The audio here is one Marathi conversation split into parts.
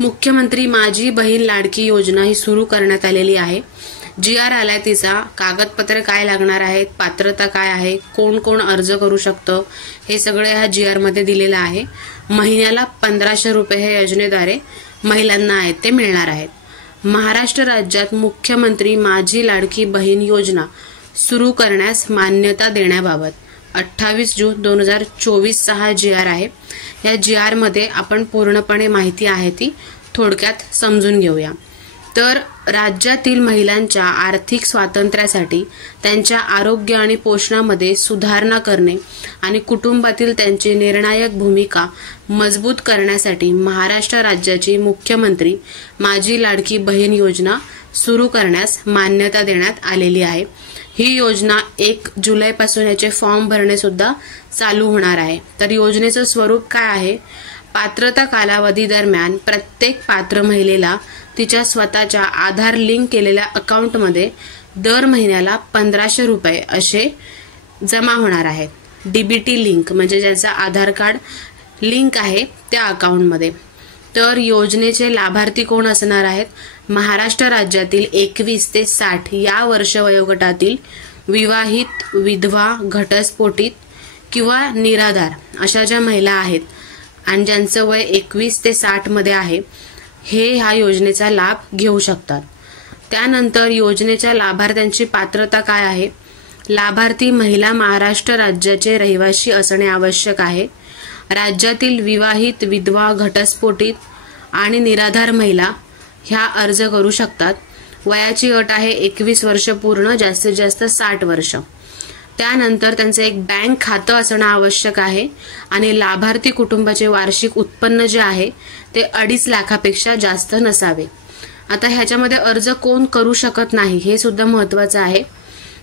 मुख्यमंत्री माझी बहीण लाडकी योजना ही सुरू करण्यात आलेली आहे। GR आलाय तिचा, कागदपत्र काय लागणार आहेत, पात्रता काय आहे, कोण कोण अर्ज करू शकतं हे सगळे ह्या GR मध्ये दिलेलं आहे। महिन्याला 1500 रुपये हे योजनेद्वारे महिलांना आहेत ते मिळणार आहेत। महाराष्ट्र राज्यात मुख्यमंत्री माझी लाडकी बहीण योजना सुरू करण्यास मान्यता देण्याबाबत 28 जून 2024 चा हा GR आहे। या GR मध्ये आपण पूर्णपणे माहिती आहे ती थोडक्यात समजून घेऊया। तर राज्यातील महिलांच्या आर्थिक स्वातंत्र्यासाठी त्यांच्या आरोग्य आणि पोषणामध्ये सुधारणा करणे आणि कुटुंबातील त्यांची निर्णायक भूमिका मजबूत करण्यासाठी महाराष्ट्र राज्याची मुख्यमंत्री माझी लाडकी बहीण योजना सुरू करण्यास मान्यता देण्यात आलेली आहे। ही योजना 1 जुलैपासून याचे फॉर्म भरणे सुद्धा चालू होणार आहे। तर योजनेचं स्वरूप काय आहे? पात्रता कालावधी दरम्यान प्रत्येक पात्र महिलेला तिच्या स्वतःच्या आधार लिंक केलेल्या अकाउंटमध्ये दर महिन्याला 1500 रुपये असे जमा होणार आहेत। DBT लिंक म्हणजे ज्याचा आधार कार्ड लिंक आहे त्या अकाउंटमध्ये। तर योजनेचे लाभार्थी कोण असणार आहेत? महाराष्ट्र राज्यातील 21 ते 60 या वर्ष वयोगटातील विवाहित, विधवा, घटस्फोटित किंवा निराधार अशा ज्या महिला आहेत आणि ज्यांचं वय 21 ते 60 मध्ये आहे हे ह्या योजनेचा लाभ घेऊ शकतात। त्यानंतर योजनेच्या लाभार्थ्यांची पात्रता काय आहे? लाभार्थी महिला महाराष्ट्र राज्याचे रहिवासी असणे आवश्यक आहे। राज्यातील विवाहित, विधवा, घटस्फोटित आणि निराधार महिला ह्या अर्ज करू शकतात। वयाची अट आहे 21 वर्ष पूर्ण, जास्तीत जास्त 60 वर्ष। त्यानंतर त्यांचं एक बँक खातं असणं आवश्यक आहे आणि लाभार्थी कुटुंबाचे वार्षिक उत्पन्न जे आहे ते 2.5 लाखापेक्षा जास्त नसावे। आता ह्याच्यामध्ये अर्ज कोण करू शकत नाही हे सुद्धा महत्त्वाचं आहे।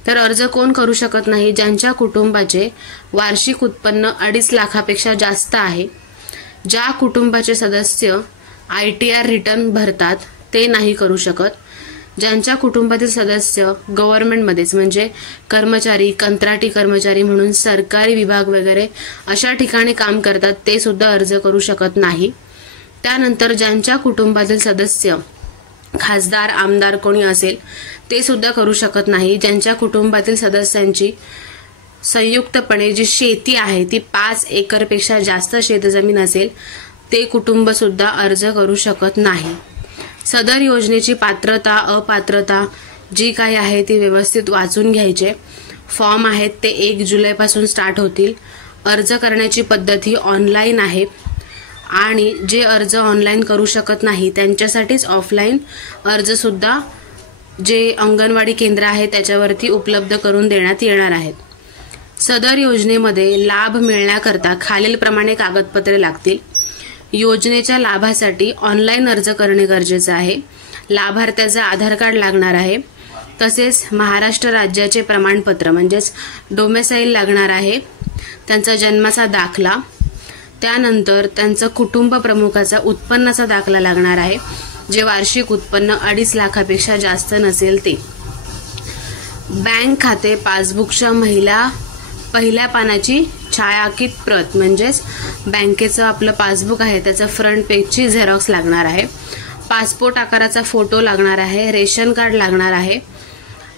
तर अर्ज कोण करू शकत नाही? ज्यांच्या कुटुंबाचे वार्षिक उत्पन्न 2.5 लाखापेक्षा जास्त आहे, ज्या कुटुंबाचे सदस्य ITR रिटर्न भरतात ते नाही करू शकत, ज्यांच्या कुटुंबातील सदस्य गव्हर्नमेंटमध्येच म्हणजे कर्मचारी, कंत्राटी कर्मचारी म्हणून सरकारी विभाग वगैरे अशा ठिकाणी काम करतात ते सुद्धा अर्ज करू शकत नाही। त्यानंतर ज्यांच्या कुटुंबातील सदस्य खासदार, आमदार कोणी असेल ते सुद्धा करू शकत नाही। ज्यांच्या कुटुंबातील सदस्यांची संयुक्तपणे जी शेती आहे ती 5 एकरपेक्षा जास्त शेतजमीन असेल ते कुटुंब सुद्धा अर्ज करू शकत नाही। सदर योजनेची पात्रता, अपात्रता जी काही आहे ती व्यवस्थित वाचून घ्यायचे। फॉर्म आहेत ते 1 जुलैपासून स्टार्ट होतील। अर्ज करण्याची पद्धत ही ऑनलाईन आहे आणि जे अर्ज ऑनलाईन करू शकत नाही त्यांच्यासाठीच ऑफलाईन अर्ज सुद्धा जे अंगणवाडी केंद्र आहे त्याच्यावरती उपलब्ध करून देण्यात येणार आहेत। सदर योजनेमध्ये लाभ मिळण्याकरता खालीलप्रमाणे कागदपत्रे लागतील। योजनेच्या लाभासाठी ऑनलाईन अर्ज करणे गरजेचे आहे। लाभार्थ्याचा आधार कार्ड लागणार आहे, तसेच महाराष्ट्र राज्याचे प्रमाणपत्र म्हणजेच डोमेसाईल लागणार आहे, त्यांचा जन्माचा दाखला, त्यानंतर त्यांचा कुटुंब प्रमुखाचा उत्पन्नाचा दाखला लागणार आहे, जे वार्षिक उत्पन्न 2.5 लाखापेक्षा जास्त नसेल ते। बँक खाते पासबुकच्या पहिल्या पानाची छायांकित प्रत म्हणजेच बँकेचं आपलं पासबुक आहे त्याचा फ्रंट पेजची झेरॉक्स लागणार आहे। पासपोर्ट आकाराचा फोटो लागणार आहे, रेशन कार्ड लागणार आहे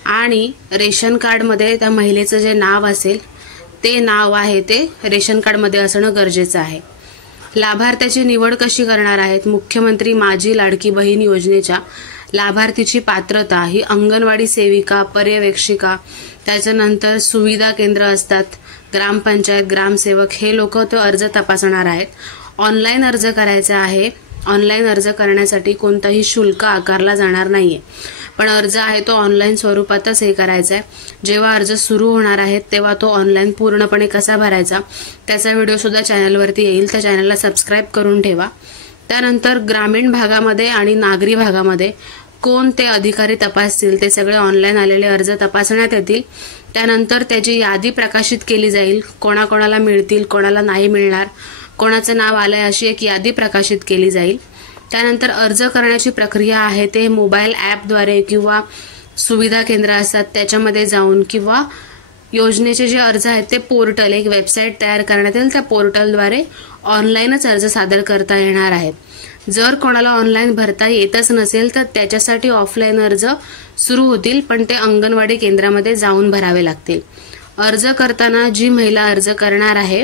आणि रेशन कार्डमध्ये त्या महिलेचं जे नाव असेल ते नाव आहे ते रेशन कार्डमध्ये असणं गरजेचं आहे। लाभार्थ्याची निवड कशी करणार आहेत? मुख्यमंत्री माझी लाडकी बहीण योजनेच्या लाभार्थीची पात्रता ही अंगणवाडी सेविका, पर्यवेक्षिका, त्याच्यानंतर सुविधा केंद्र असतात, ग्रामपंचायत, ग्रामसेवक हे लोक तो अर्ज तपासणार आहेत। ऑनलाईन अर्ज करायचा आहे। ऑनलाईन अर्ज करण्यासाठी कोणताही शुल्क आकारला जाणार नाहीये, पण अर्ज आहे तो ऑनलाईन स्वरूपातच हे करायचा आहे। जेव्हा अर्ज सुरू होणार आहेत तेव्हा तो ऑनलाईन पूर्णपणे कसा भरायचा त्याचा व्हिडिओ सुद्धा चॅनलवरती येईल, त्या चॅनलला सबस्क्राईब करून ठेवा। त्यानंतर ग्रामीण भागामध्ये आणि नागरी भागामध्ये कोणते अधिकारी तपासतील ते सगळे ऑनलाईन आलेले अर्ज तपासण्यात येतील। त्यानंतर त्याची यादी प्रकाशित केली जाईल, कोणाकोणाला मिळतील, कोणाला नाही मिळणार, कोणाचं नाव आलंय अशी एक यादी प्रकाशित केली जाईल। त्यानंतर अर्ज करण्याची प्रक्रिया आहे ते मोबाईल ॲपद्वारे किंवा सुविधा केंद्र असतात त्याच्यामध्ये जाऊन किंवा योजनेचे जे अर्ज आहेत ते पोर्टल, एक वेबसाईट तयार करण्यात येईल, त्या पोर्टलद्वारे ऑनलाईनच अर्ज सादर करता येणार आहेत। जर कोणाला ऑनलाईन भरता येतच नसेल तर त्याच्यासाठी ऑफलाईन अर्ज सुरू होतील, पण ते अंगणवाडी केंद्रामध्ये जाऊन भरावे लागतील. अर्ज करताना जी महिला अर्ज करणार आहे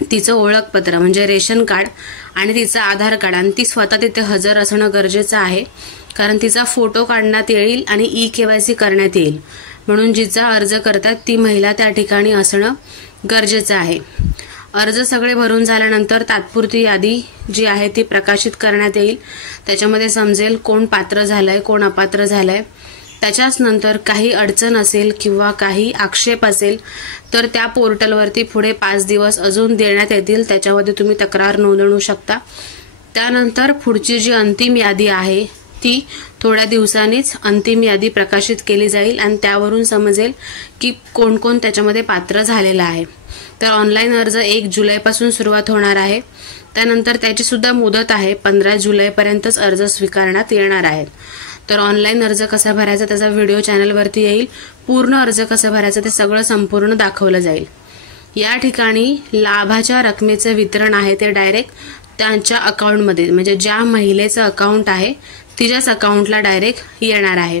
तिचं ओळखपत्र म्हणजे रेशन कार्ड आणि तिचं आधार कार्ड आणि ती स्वतः तिथे हजर असणं गरजेचं आहे, कारण तिचा फोटो काढण्यात येईल आणि EKYC करण्यात येईल. म्हणून जिचा अर्ज करतात ती महिला त्या ठिकाणी असणं गरजेचं आहे. अर्ज सगळे भरून झाल्यानंतर तात्पुरती यादी जी आहे ती प्रकाशित करण्यात येईल. त्याच्यामध्ये समजेल कोण पात्र झालंय कोण अपात्र झालंय. त्याच्याच नंतर काही अडचण असेल किंवा काही आक्षेप असेल तर त्या पोर्टलवरती पुढे 5 दिवस अजून देण्यात येतील, त्याच्यामध्ये तुम्ही तक्रार नोंदवू शकता. त्यानंतर पुढची जी अंतिम यादी आहे ती थोड्या दिवसांनीच अंतिम यादी प्रकाशित केली जाईल आणि त्यावरून समजेल की कोण कोण त्याच्यामध्ये पात्र झालेलं आहे. तर ऑनलाईन अर्ज 1 जुलैपासून सुरुवात होणार आहे. त्यानंतर त्याची सुद्धा मुदत आहे, 15 जुलैपर्यंतच अर्ज स्वीकारण्यात येणार आहेत. तर ऑनलाईन अर्ज कसा भरायचा त्याचा व्हिडिओ चॅनलवरती येईल. पूर्ण अर्ज कसा भरायचा ते सगळं संपूर्ण दाखवलं जाईल. या ठिकाणी लाभाच्या रकमेचं वितरण आहे ते डायरेक्ट त्यांच्या अकाउंटमध्ये म्हणजे ज्या महिलेचं अकाउंट आहे तिच्याच अकाउंटला डायरेक्ट येणार आहे.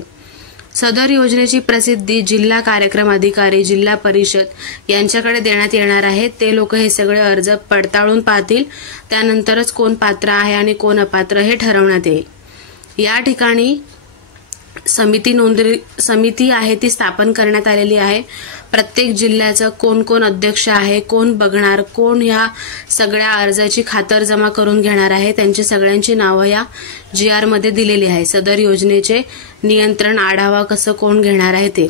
सदर योजनेची प्रसिद्धी जिल्हा कार्यक्रम अधिकारी जिल्हा परिषद यांच्याकडे देण्यात येणार आहे. ते लोक हे सगळे अर्ज पडताळून पाहतील, त्यानंतरच कोण पात्र आहे आणि कोण अपात्र हे ठरवण्यात येईल. या ठिकाणी समिती आहे ती स्थापन करण्यात आलेली आहे. प्रत्येक जिल्ह्याचं कोण कोण अध्यक्ष आहे, कोण बघणार, कोण ह्या सगळ्या अर्जाची खातरजमा करून घेणार आहे, त्यांची सगळ्यांची नावं या GR मध्ये दिलेली आहे. सदर योजनेचे नियंत्रण आढावा कसं कोण घेणार आहे ते.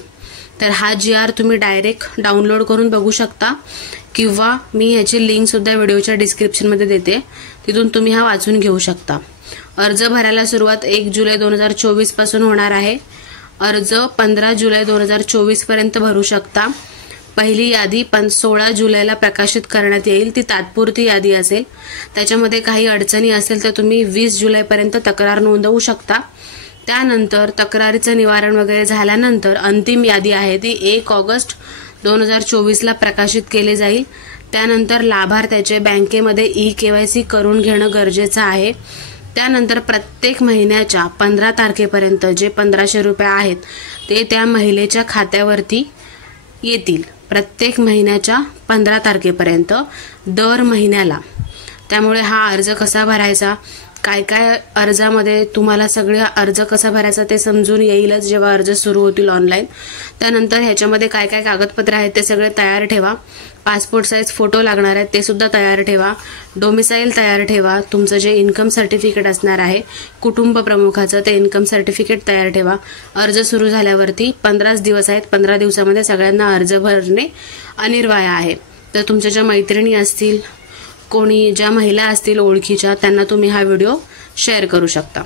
तर हा GR तुम्ही डायरेक्ट डाउनलोड करून बघू शकता किंवा मी ह्याची लिंक सुद्धा व्हिडिओच्या डिस्क्रिप्शनमध्ये देते, तिथून तुम्ही हा वाचून घेऊ शकता. अर्ज भरायला सुरुवात 1 जुलै 2024 पासून होणार आहे. अर्ज 15 जुलै 2024 पर्यंत भरू शकता. पहिली यादी 16 जुलैला प्रकाशित करण्यात येईल. ती तात्पुरती यादी असेल. त्याच्यामध्ये काही अडचणी असेल तर तुम्ही 20 जुलैपर्यंत तक्रार नोंदवू शकता. त्यानंतर तक्रारीचं निवारण वगैरे झाल्यानंतर अंतिम यादी आहे ती 1 ऑगस्ट 2024ला प्रकाशित केली जाईल. त्यानंतर लाभार्थ्याचे बँकेमध्ये EKYC करून घेणं गरजेचं आहे. त्यानंतर प्रत्येक महिन्याच्या 15 तारखेपर्यंत जे 1500 रुपये आहेत ते त्या महिलेच्या खात्यावरती येतील. प्रत्येक महिन्याच्या 15 तारखेपर्यंत दर महिन्याला. त्यामुळे हा अर्ज कसा भरायचा, काय काय अर्जामध्ये तुम्हाला सगळे अर्ज कसा भरायचा ते समजून येईलच जेव्हा अर्ज सुरू होतील ऑनलाईन. त्यानंतर ह्याच्यामध्ये काय काय कागदपत्र आहेत ते सगळे तयार ठेवा. पासपोर्ट साईज फोटो लागणार आहेत ते सुद्धा तयार ठेवा. डोमिसाईल तयार ठेवा. तुमचं जे इन्कम सर्टिफिकेट असणार आहे कुटुंब प्रमुखाचं ते इन्कम सर्टिफिकेट तयार ठेवा. अर्ज सुरू झाल्यावरती 15 दिवस आहेत, 15 दिवसामध्ये सगळ्यांना अर्ज भरणे अनिवार्य आहे. तर तुमच्या ज्या मैत्रिणी असतील, कोणी ज्या महिला असतील ओळखीच्या, त्यांना तुम्ही हा व्हिडिओ शेअर करू शकता.